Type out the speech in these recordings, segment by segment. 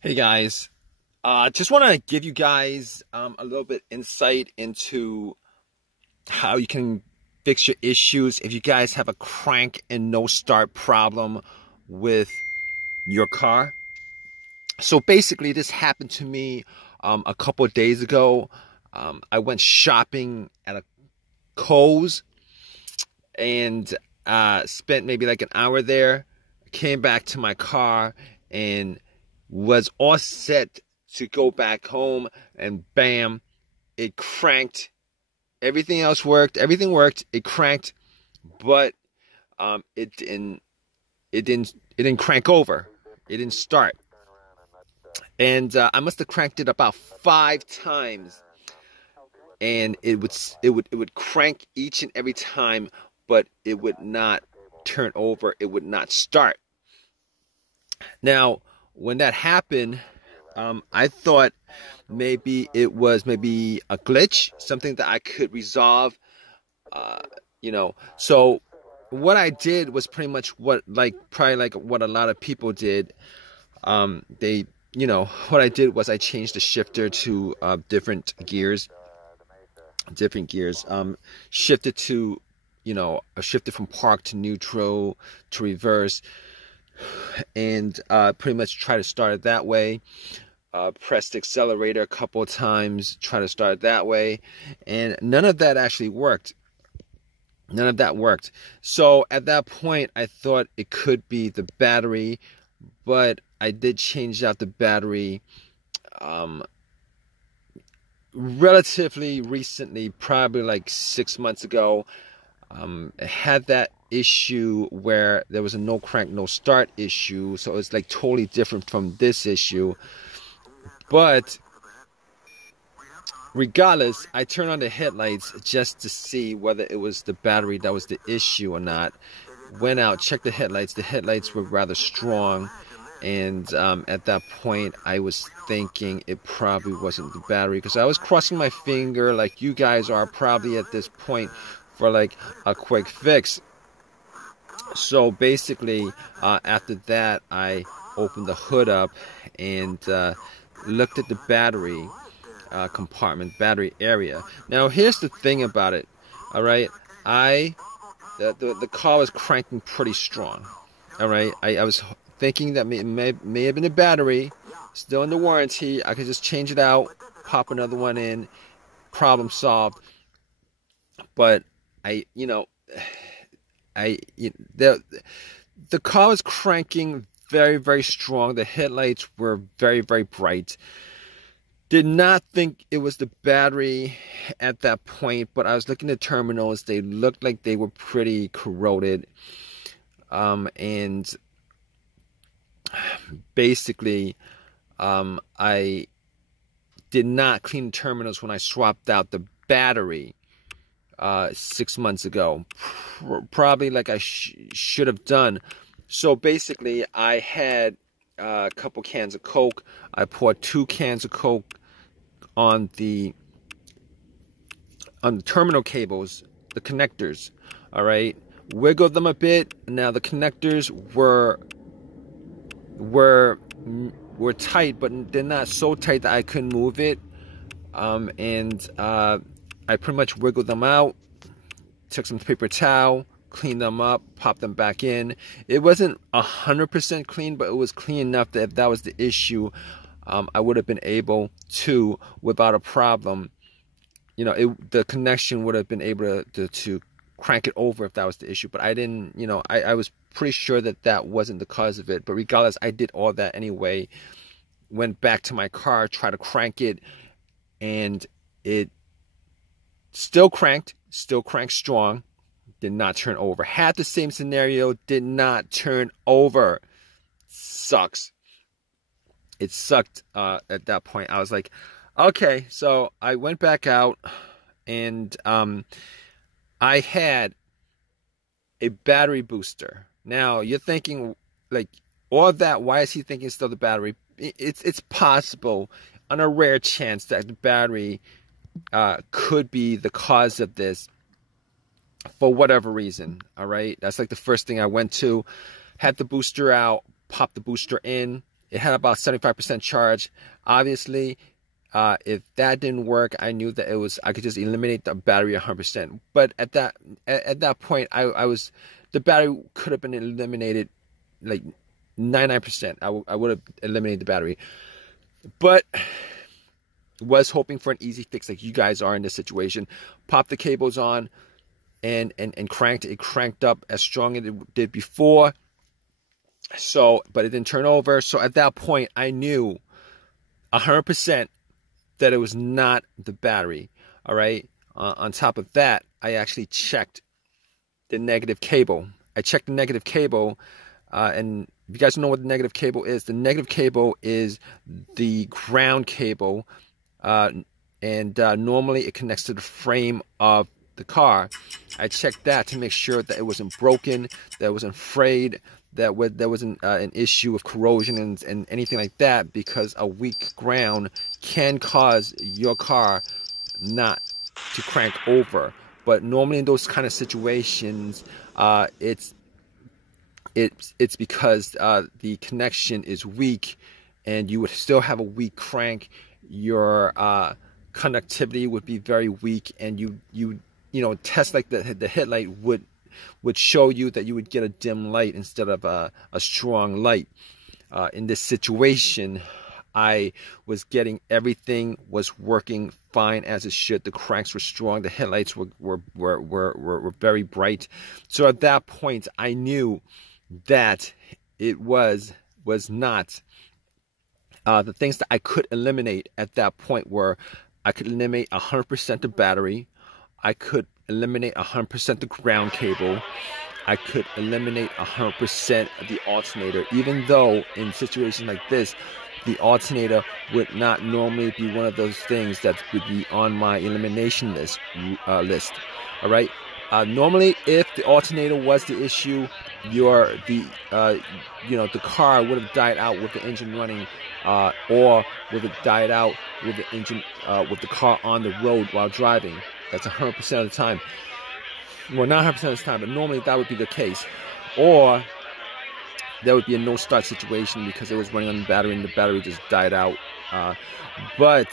Hey guys, just want to give you guys a little bit insight into how you can fix your issues if you guys have a crank and no start problem with your car. So basically, this happened to me a couple of days ago. I went shopping at a Kohl's and spent maybe like an hour there. Came back to my car and was all set to go back home, and bam, it cranked. Everything else worked. Everything worked. It cranked, but it didn't crank over. It didn't start, and I must have cranked it about 5 times, and it would crank each and every time, but it would not turn over. It would not start. Now, when that happened, I thought maybe it was maybe a glitch, something that I could resolve. Uh, so what I did was pretty much probably like what a lot of people did. What I did was I changed the shifter to different gears. Shifted to, shifted from park to neutral to reverse, and pretty much try to start it that way. Pressed the accelerator a couple of times, try to start it that way, and none of that actually worked. None of that worked. So at that point, I thought it could be the battery, but I did change out the battery relatively recently, probably like 6 months ago. It had that issue where there was a no crank, no start issue. So it's like totally different from this issue. But regardless, I turned on the headlights just to see whether it was the battery that was the issue or not. Went out, checked the headlights. The headlights were rather strong. And at that point, I was thinking it probably wasn't the battery, because I was crossing my finger like you guys are probably at this point for like a quick fix. So basically, after that, I opened the hood up and looked at the battery compartment, battery area. Now, here's the thing about it. All right, the car was cranking pretty strong. All right, I was thinking that may have been a battery, still in the warranty. I could just change it out, pop another one in, problem solved. But I, you know, I the car was cranking very, very strong. The headlights were very, very bright. Did not think it was the battery at that point, but I was looking at terminals. They looked like they were pretty corroded. And basically, I did not clean the terminals when I swapped out the battery 6 months ago. Probably like I should have done. So basically, I had a couple cans of Coke. I poured 2 cans of Coke on the terminal cables, the connectors. All right, wiggled them a bit. Now the connectors were tight, but they're not so tight that I couldn't move it. I pretty much wiggled them out, took some paper towel, cleaned them up, popped them back in. It wasn't 100% clean, but it was clean enough that if that was the issue, I would have been able to, without a problem, the connection would have been able to crank it over if that was the issue. But I didn't, I was pretty sure that that wasn't the cause of it. But regardless, I did all that anyway. Went back to my car, tried to crank it, and it still cranked strong, did not turn over. Had the same scenario, did not turn over. Sucks. It sucked at that point. I was like, okay. So I went back out, and I had a battery booster. Now, you're thinking, like, all of that, why is he thinking it's still the battery? It's possible, on a rare chance, that the battery could be the cause of this for whatever reason. All right, that's like the first thing I went to. Had the booster out, popped the booster in, it had about 75% charge. Obviously, if that didn't work, I knew that I could just eliminate the battery 100%. But at that point, the battery could have been eliminated like 99%. I would have eliminated the battery, but was hoping for an easy fix like you guys are in this situation. Popped the cables on and cranked it. Cranked up as strong as it did before. So, but it didn't turn over. So at that point, I knew 100% that it was not the battery. All right. On top of that, I actually checked the negative cable. I checked the negative cable, and if you guys know what the negative cable is, the negative cable is the ground cable, and normally it connects to the frame of the car. I checked that to make sure that it wasn't broken, that it wasn't frayed, that there wasn't an issue of corrosion and anything like that, because a weak ground can cause your car not to crank over. But normally in those kind of situations, it's because the connection is weak, and you would still have a weak crank. Your conductivity would be very weak, and you know, test like the headlight would show you that you would get a dim light instead of a strong light. In this situation, I was getting everything was working fine as it should. The cranks were strong. The headlights were very bright. So at that point, I knew that it was not. The things that I could eliminate at that point were, I could eliminate 100% the battery. I could eliminate 100% the ground cable. I could eliminate 100% the alternator, even though in situations like this, the alternator would not normally be one of those things that would be on my elimination list. All right. Normally, if the alternator was the issue, the car would have died out with the engine running, or would have died out with the engine with the car on the road while driving. That's 100% of the time. Well, not 100% of the time, but normally that would be the case. Or there would be a no start situation because it was running on the battery and the battery just died out. But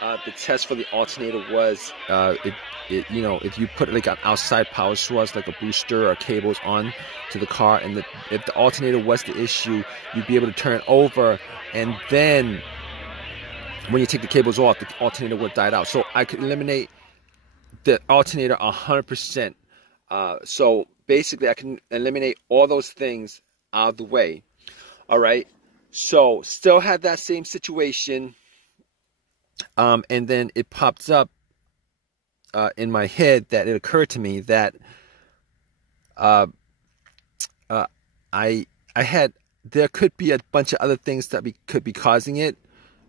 the test for the alternator was if you put like an outside power source like a booster or cables on to the car, and if the alternator was the issue, you'd be able to turn it over, and then when you take the cables off, the alternator would die out. So I could eliminate the alternator 100%. So basically I can eliminate all those things out of the way. All right. So still had that same situation. And then it pops up in my head that it occurred to me that there could be a bunch of other things that could be causing it.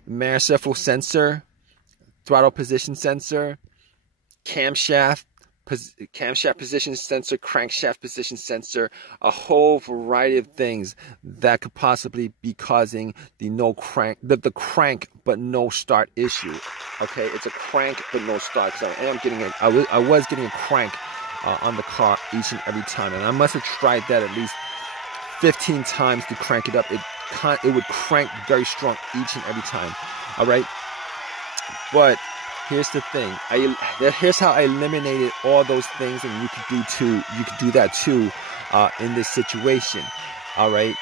Manifold sensor, throttle position sensor, camshaft position sensor, crankshaft position sensor, a whole variety of things that could possibly be causing the crank but no start issue. Okay, it's a crank but no start. So I was getting a crank on the car each and every time, and I must have tried that at least 15 times to crank it up. It would crank very strong each and every time. All right, but here's the thing. Here's how I eliminated all those things, and you could do too. You could do that too in this situation. All right.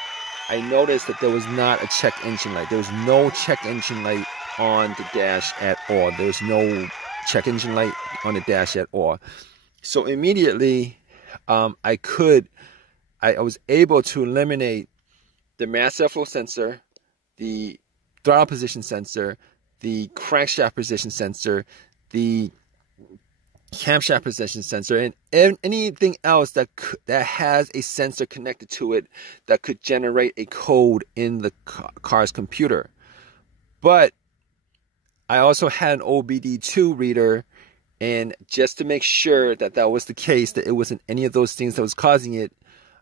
I noticed that there was not a check engine light. There was no check engine light on the dash at all. There was no check engine light on the dash at all. So immediately, I was able to eliminate the mass airflow sensor, the throttle position sensor, the crankshaft position sensor, the camshaft position sensor, and anything else that has a sensor connected to it that could generate a code in the car's computer. But I also had an OBD2 reader, and just to make sure that that was the case, that it wasn't any of those things that was causing it,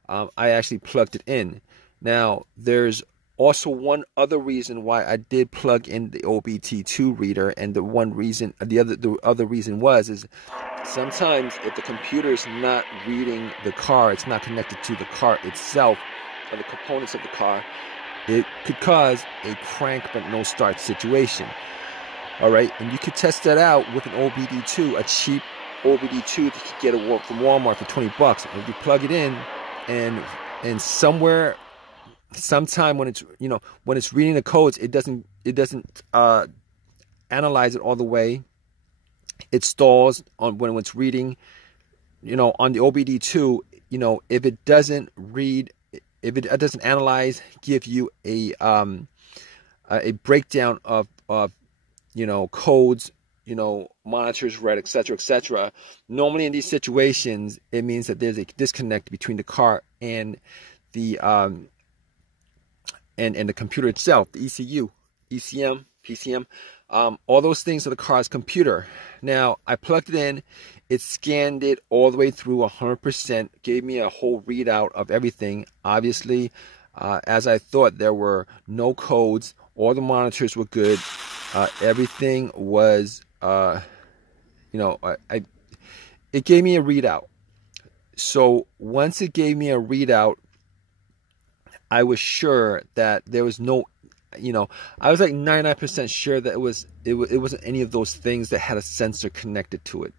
I actually plugged it in. Now, there's also one other reason why I did plug in the OBD2 reader, and the other reason is sometimes if the computer is not reading the car, it's not connected to the car itself or the components of the car, it could cause a crank but no start situation. All right, and you could test that out with an OBD2, a cheap OBD2 that you could get from Walmart for $20. If you plug it in, and sometime when it's when it's reading the codes, it doesn't analyze it all the way. It stalls on when it's reading. On the OBD2, if it doesn't read, if it doesn't analyze, give you a breakdown of codes, monitors read, etc. Normally in these situations, it means that there's a disconnect between the car and the and the computer itself, the ECU, ECM, PCM. All those things are the car's computer. Now, I plugged it in, it scanned it all the way through 100%, gave me a whole readout of everything. Obviously, as I thought, there were no codes, all the monitors were good, everything was, it gave me a readout. So once it gave me a readout, I was sure that there was no, I was like 99% sure that it wasn't any of those things that had a sensor connected to it.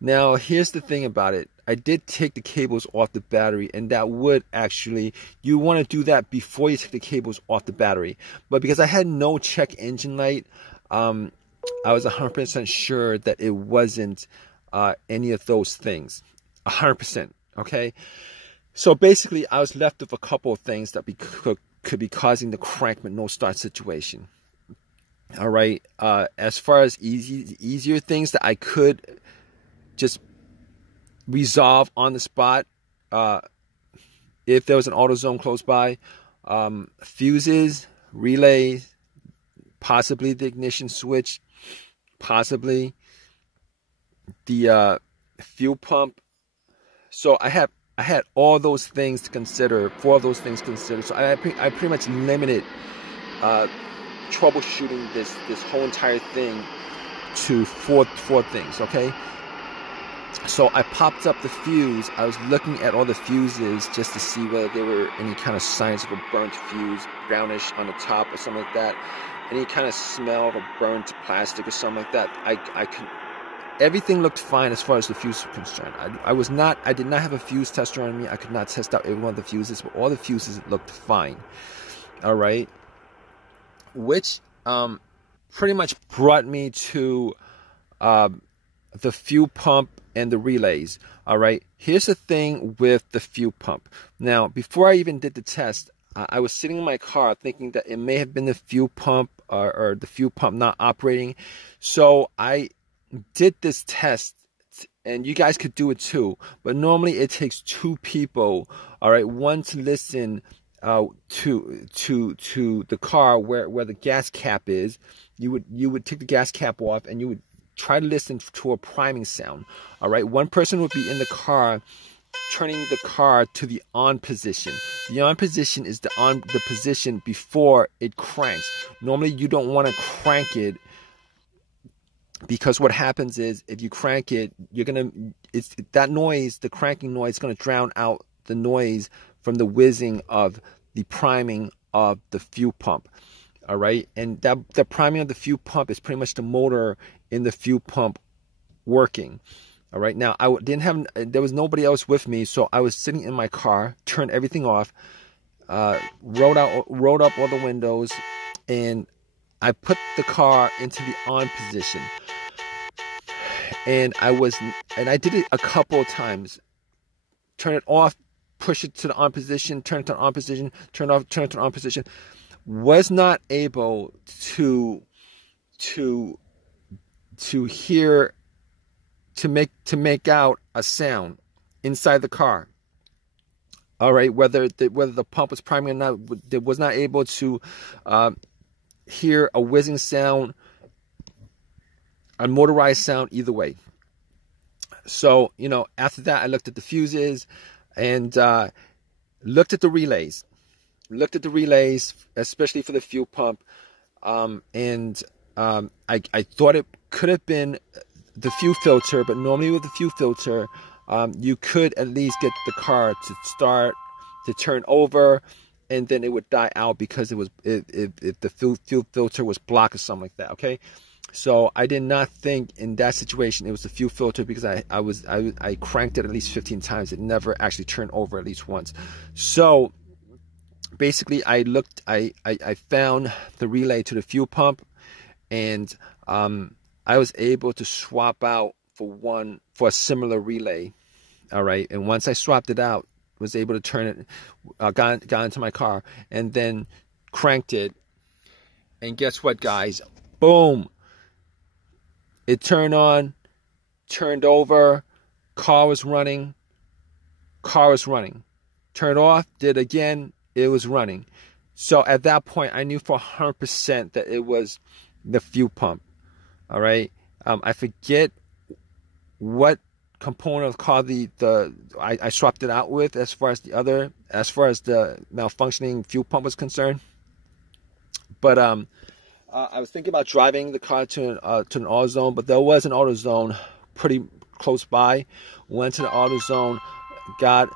Now, here's the thing about it. I did take the cables off the battery, and that would actually, you want to do that before you take the cables off the battery. But because I had no check engine light, I was 100% sure that it wasn't any of those things. 100%, okay? So basically, I was left with a couple of things that could be causing the crank but no start situation. All right. As far as easier things that I could just resolve on the spot, if there was an AutoZone close by, fuses, relays, possibly the ignition switch, possibly the fuel pump. So I had all those things to consider, 4 of those things considered. So I pretty much limited troubleshooting this whole entire thing to four things, okay? So I popped up the fuse. I was looking at all the fuses just to see whether there were any kind of signs of a burnt fuse, brownish on the top or something like that. Any kind of smell of a burnt plastic or something like that. Everything looked fine as far as the fuse was concerned. I did not have a fuse tester on me. I could not test out every one of the fuses, but all the fuses looked fine. All right. Which pretty much brought me to the fuel pump and the relays. All right. Here's the thing with the fuel pump. Now, before I even did the test, I was sitting in my car thinking that it may have been the fuel pump or the fuel pump not operating. So I did this test, and you guys could do it too, but normally it takes 2 people, all right, one to listen to the car where the gas cap is. You would take the gas cap off, and you would try to listen to a priming sound. All right, one person would be in the car turning the car to the on position. The on position is the position before it cranks. Normally you don't want to crank it, because what happens is if you crank it, that noise, the cranking noise, is going to drown out the noise from the whizzing of the priming of the fuel pump. All right, and the priming of the fuel pump is pretty much the motor in the fuel pump working. All right, now there was nobody else with me, so I was sitting in my car, turned everything off, rolled up all the windows, and I put the car into the on position. And I did it a couple of times. Turn it off, push it to the on position, turn it to the on position, turn it off, turn it to the on position. Was not able to hear, to make out a sound inside the car. All right, whether the pump was priming or not, it was not able to hear a whizzing sound, a motorized sound, either way. So, after that, I looked at the fuses and looked at the relays. Especially for the fuel pump. I thought it could have been the fuel filter, but normally with the fuel filter, you could at least get the car to start, to turn over, and then it would die out because it was if the fuel filter was blocked or something like that. Okay, so I did not think in that situation it was the fuel filter, because I cranked it at least 15 times. It never actually turned over at least once. So basically I found the relay to the fuel pump, and I was able to swap out for a similar relay. All right, and once I swapped it out, was able to turn it, got into my car, and then cranked it, and guess what, guys? Boom! It turned on, turned over, car was running, turned off, did again, it was running. So at that point, I knew for 100% that it was the fuel pump. All right, I forget what component of the car I swapped it out with as far as the malfunctioning fuel pump was concerned. But I was thinking about driving the car to an AutoZone, but there was an AutoZone pretty close by. Went to the AutoZone, got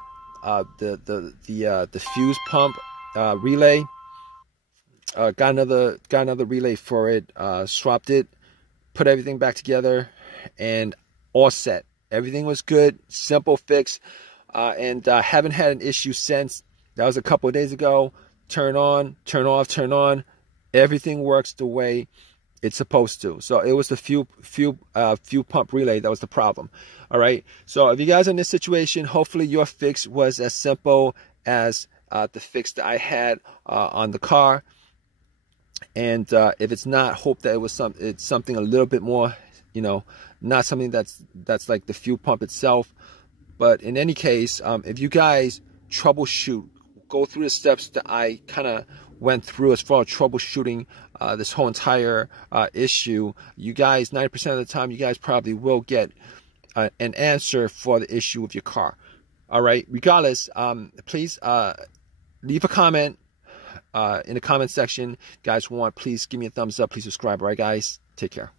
the fuse pump relay, got another relay for it, swapped it, put everything back together, and all set. Everything was good, simple fix, and haven't had an issue since. That was a couple of days ago. Turn on, turn off, turn on. Everything works the way it's supposed to. So it was the fuel pump relay that was the problem. All right. So if you guys are in this situation, hopefully your fix was as simple as the fix that I had on the car. And if it's not, hope that it's something a little bit more, not something that's like the fuel pump itself. But in any case, if you guys troubleshoot, go through the steps that I kind of went through as far as troubleshooting this whole entire issue, you guys, 90% of the time, you guys probably will get an answer for the issue with your car. All right. Regardless, please leave a comment in the comment section. Guys, please give me a thumbs up. Please subscribe. All right, guys. Take care.